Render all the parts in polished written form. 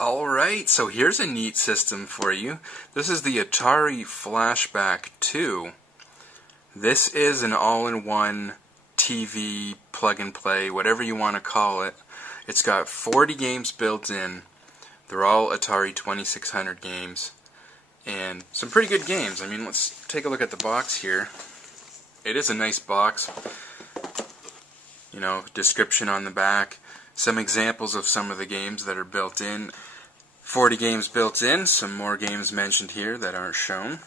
Alright, so here's a neat system for you. This is the Atari Flashback 2. This is an all-in-one TV, plug-and-play, whatever you want to call it. It's got 40 games built in. They're all Atari 2600 games. And some pretty good games. I mean, let's take a look at the box here. It is a nice box. You know, description on the back. Some examples of some of the games that are built in. 40 games built in, some more games mentioned here that aren't shown.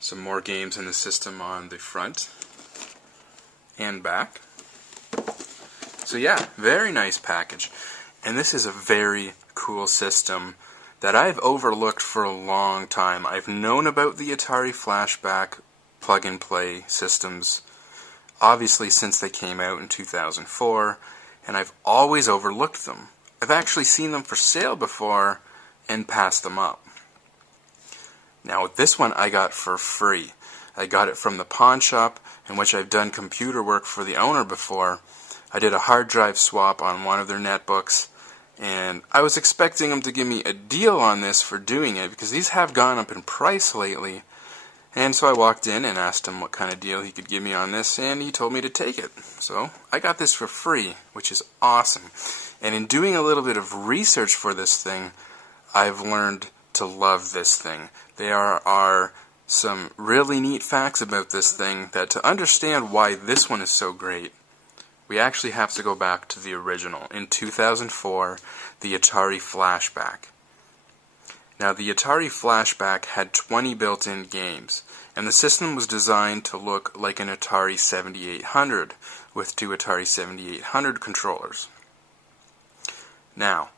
Some more games in the system on the front and back. So yeah, very nice package. And this is a very cool system that I've overlooked for a long time. I've known about the Atari Flashback plug-and-play systems obviously since they came out in 2004, and I've always overlooked them. I've actually seen them for sale before and passed them up. Now this one I got for free. I got it from the pawn shop in which I've done computer work for the owner before. I did a hard drive swap on one of their netbooks, and I was expecting him to give me a deal on this for doing it because these have gone up in price lately. And so I walked in and asked him what kind of deal he could give me on this, and he told me to take it. So I got this for free, which is awesome. And in doing a little bit of research for this thing, I've learned to love this thing. There are some really neat facts about this thing that to understand why this one is so great, we actually have to go back to the original. In 2004, the Atari Flashback. Now, the Atari Flashback had 20 built-in games, and the system was designed to look like an Atari 7800 with two Atari 7800 controllers. Now,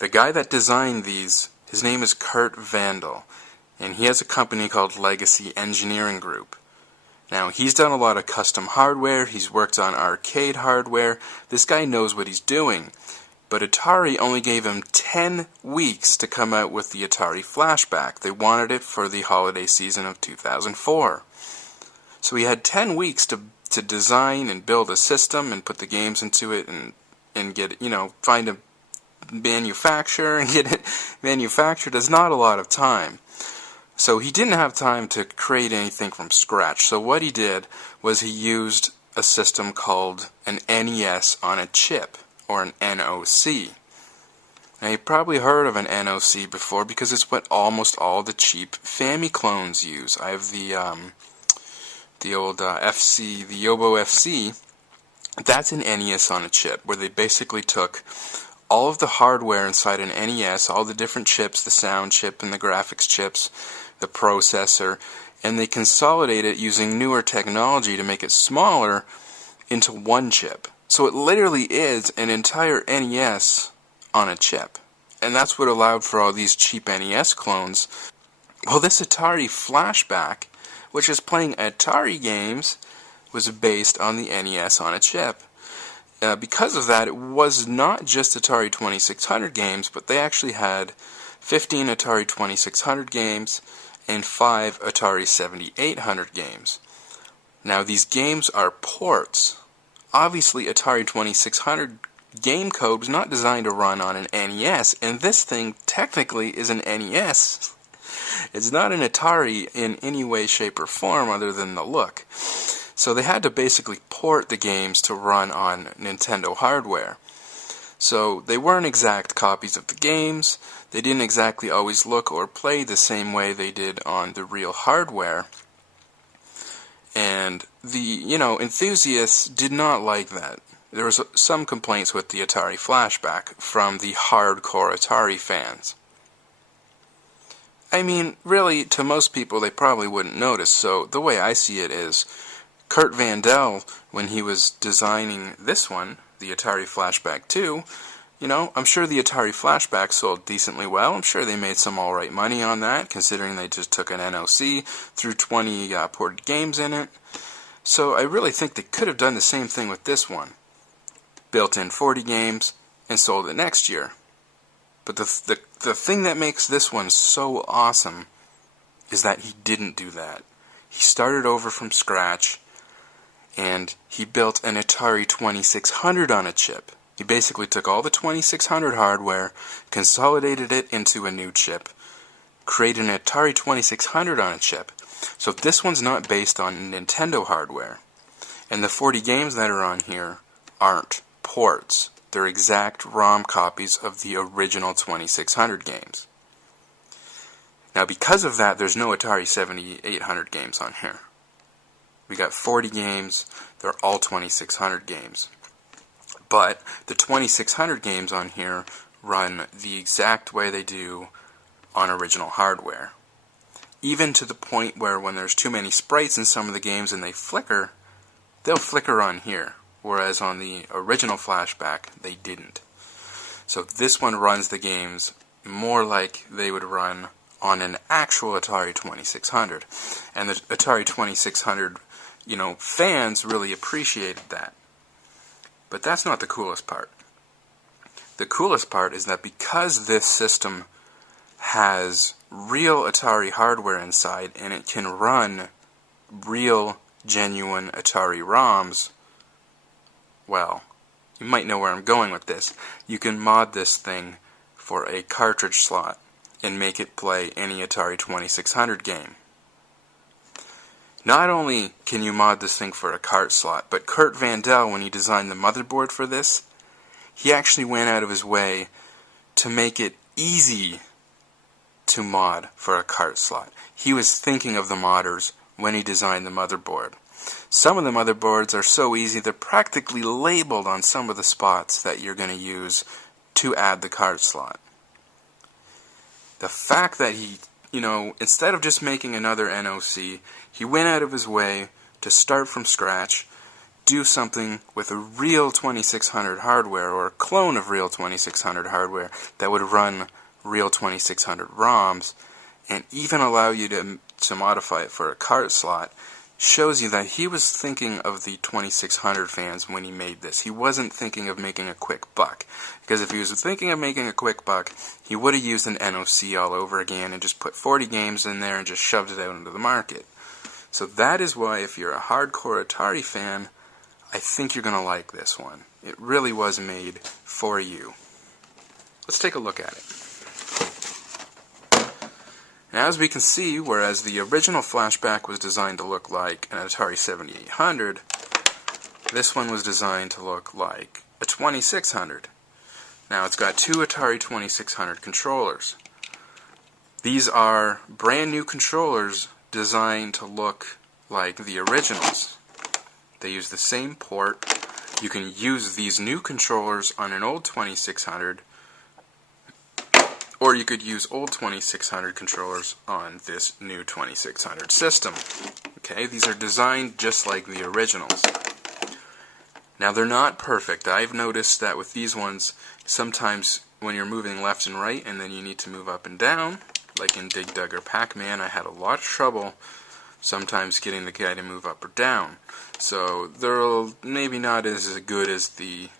the guy that designed these, his name is Kurt Vandal, and he has a company called Legacy Engineering Group. Now, he's done a lot of custom hardware, he's worked on arcade hardware. This guy knows what he's doing. But Atari only gave him 10 weeks to come out with the Atari Flashback. They wanted it for the holiday season of 2004. So he had 10 weeks to design and build a system and put the games into it and get it, find a manufacturer and get it manufactured. Is not a lot of time. So he didn't have time to create anything from scratch. So what he did was he used a system called an NES on a chip, or an NOC. Now you've probably heard of an NOC before because it's what almost all the cheap Famiclones use. I have the old FC, the Yobo FC. That's an NES on a chip, where they basically took all of the hardware inside an NES, all the different chips, the sound chip and the graphics chips, the processor, and they consolidate it using newer technology to make it smaller into one chip. So it literally is an entire NES on a chip. And that's what allowed for all these cheap NES clones. Well, this Atari Flashback, which is playing Atari games, was based on the NES on a chip. Because of that, it was not just Atari 2600 games, but they actually had 15 Atari 2600 games and 5 Atari 7800 games. Now, these games are ports. Obviously, Atari 2600 game code was not designed to run on an NES, and this thing technically is an NES. It's not an Atari in any way, shape, or form other than the look. So they had to basically port the games to run on Nintendo hardware. So they weren't exact copies of the games. They didn't exactly always look or play the same way they did on the real hardware. And the, enthusiasts did not like that. There was some complaints with the Atari Flashback from the hardcore Atari fans. I mean, really, to most people, they probably wouldn't notice. So the way I see it is, Kurt Vandal, when he was designing this one, the Atari Flashback 2, I'm sure the Atari Flashback sold decently well. I'm sure they made some alright money on that, considering they just took an NOC, threw 20 ported games in it. So I really think they could have done the same thing with this one. Built in 40 games and sold it next year. But the thing that makes this one so awesome is that he didn't do that. He started over from scratch, and he built an Atari 2600 on a chip. He basically took all the 2600 hardware, consolidated it into a new chip, created an Atari 2600 on a chip. So this one's not based on Nintendo hardware. And the 40 games that are on here aren't ports. They're exact ROM copies of the original 2600 games. Now because of that, there's no Atari 7800 games on here. We got 40 games, they're all 2600 games. But the 2600 games on here run the exact way they do on original hardware. Even to the point where when there's too many sprites in some of the games and they flicker, they'll flicker on here. Whereas on the original Flashback, they didn't. So this one runs the games more like they would run on an actual Atari 2600. And the Atari 2600, fans really appreciated that. But that's not the coolest part. The coolest part is that because this system has real Atari hardware inside and it can run real, genuine Atari ROMs, well, you might know where I'm going with this. You can mod this thing for a cartridge slot and make it play any Atari 2600 game. Not only can you mod this thing for a cart slot, but Kurt Vandell, when he designed the motherboard for this, he actually went out of his way to make it easy to mod for a cart slot. He was thinking of the modders when he designed the motherboard. Some of the motherboards are so easy they're practically labeled on some of the spots that you're going to use to add the cart slot. The fact that he, instead of just making another NOC, he went out of his way to start from scratch, do something with a real 2600 hardware or a clone of real 2600 hardware that would run real 2600 ROMs and even allow you to modify it for a cart slot, shows you that he was thinking of the 2600 fans when he made this. He wasn't thinking of making a quick buck. Because if he was thinking of making a quick buck, he would have used an NOC all over again and just put 40 games in there and just shoved it out into the market. So that is why, if you're a hardcore Atari fan, I think you're going to like this one. It really was made for you. Let's take a look at it. Now, as we can see, whereas the original Flashback was designed to look like an Atari 7800, this one was designed to look like a 2600. Now, it's got two Atari 2600 controllers. These are brand new controllers designed to look like the originals. They use the same port. You can use these new controllers on an old 2600, or you could use old 2600 controllers on this new 2600 system. Okay, these are designed just like the originals. Now, they're not perfect. I've noticed that with these ones, sometimes when you're moving left and right and then you need to move up and down, like in Dig Dug or Pac-Man, I had a lot of trouble sometimes getting the guy to move up or down. So they're maybe not as good as the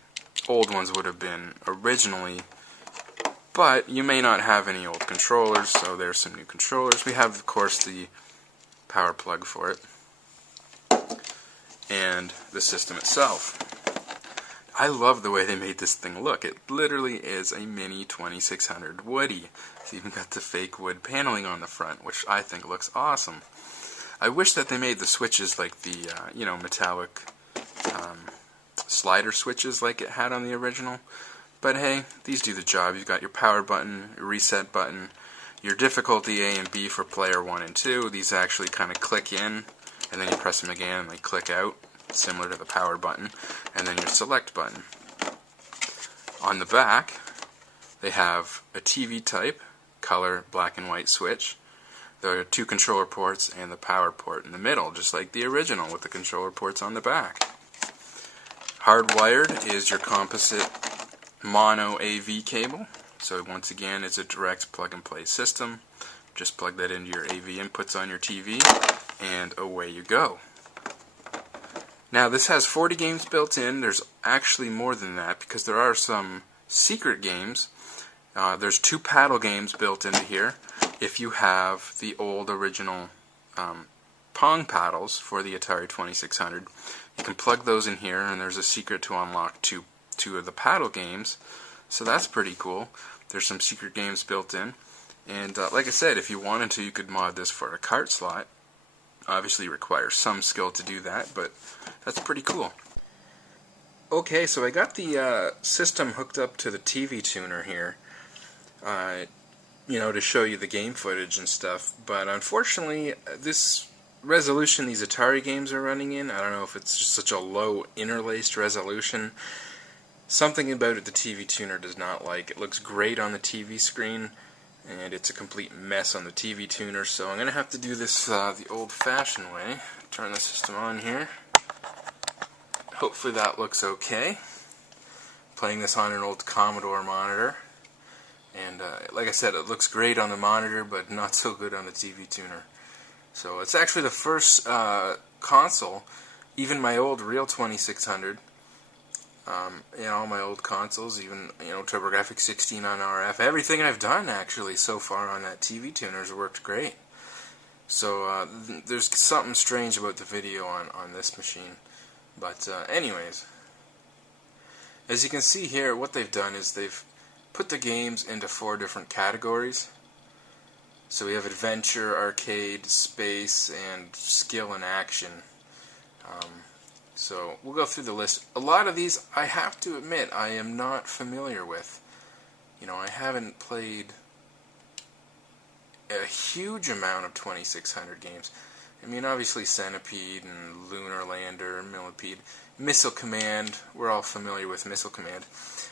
old ones would have been originally, but you may not have any old controllers, so there's some new controllers. We have, of course, the power plug for it, and the system itself. I love the way they made this thing look. It literally is a mini 2600 Woody. It's even got the fake wood paneling on the front, which I think looks awesome. I wish that they made the switches like the, metallic slider switches like it had on the original. But hey, these do the job. You've got your power button, your reset button, your difficulty A and B for player 1 and 2. These actually kind of click in, and then you press them again and they click out, similar to the power button, and then your select button. On the back, they have a TV type, color, black and white switch. There are two controller ports and the power port in the middle, just like the original with the controller ports on the back. Hardwired is your composite mono AV cable. So once again, it's a direct plug-and-play system. Just plug that into your AV inputs on your TV, and away you go. Now, this has 40 games built in. There's actually more than that, because there are some secret games. There's 2 paddle games built into here. If you have the old original Pong paddles for the Atari 2600, you can plug those in here, and there's a secret to unlock two 2 of the paddle games, so that's pretty cool. There's some secret games built in, and like I said, if you wanted to, you could mod this for a cart slot. Obviously it requires some skill to do that, but that's pretty cool. Okay, so I got the system hooked up to the TV tuner here, to show you the game footage and stuff, but unfortunately this resolution these Atari games are running in, I don't know if it's just such a low interlaced resolution. Something about it the TV tuner does not like. It looks great on the TV screen, and it's a complete mess on the TV tuner, so I'm going to have to do this the old-fashioned way. Turn the system on here. Hopefully that looks okay. Playing this on an old Commodore monitor, and like I said, it looks great on the monitor, but not so good on the TV tuner. So it's actually the first console, even my old Real 2600, all my old consoles, even TurboGrafx 16 on RF, everything I've done actually so far on that TV tuner has worked great. So there's something strange about the video on this machine. But anyways, as you can see here, what they've done is they've put the games into 4 different categories. So we have adventure, arcade, space, and skill and action. So we'll go through the list. A lot of these, I have to admit, I am not familiar with. I haven't played a huge amount of 2600 games. I mean, obviously Centipede and Lunar Lander, Millipede, Missile Command, we're all familiar with Missile Command.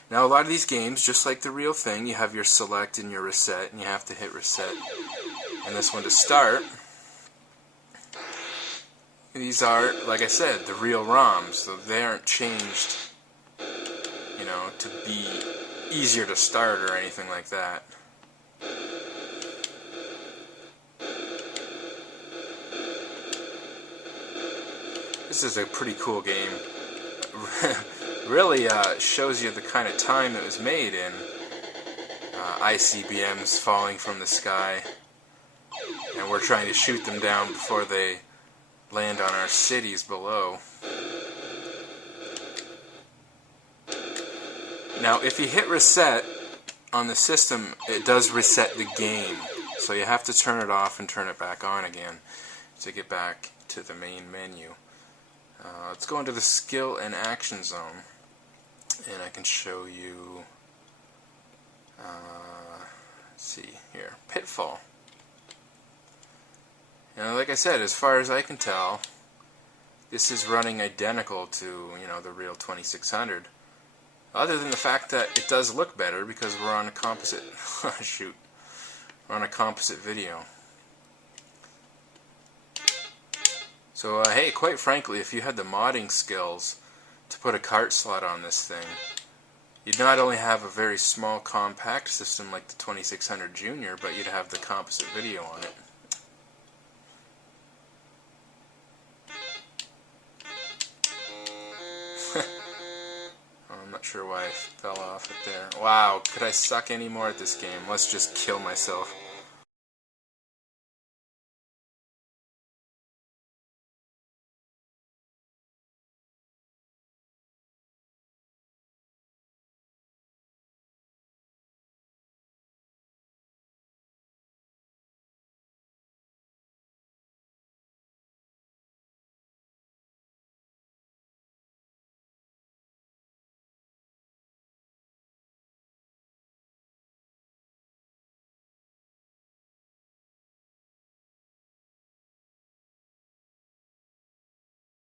Now a lot of these games, just like the real thing, you have your select and your reset, and you have to hit reset. And this one to start. These are, like I said, the real ROMs, so they aren't changed, to be easier to start or anything like that. This is a pretty cool game. Really shows you the kind of time it was made in. ICBMs falling from the sky, and we're trying to shoot them down before they land on our cities below. Now, if you hit reset on the system, it does reset the game. So you have to turn it off and turn it back on again to get back to the main menu. Let's go into the skill and action zone, and I can show you, let's see here, Pitfall. Like I said, as far as I can tell, this is running identical to, the real 2600. Other than the fact that it does look better because we're on a composite, shoot, we're on a composite video. So, hey, quite frankly, if you had the modding skills to put a cart slot on this thing, you'd not only have a very small compact system like the 2600 Junior, but you'd have the composite video on it. I'm not sure why I fell off it there. Wow, could I suck any more at this game? Let's just kill myself.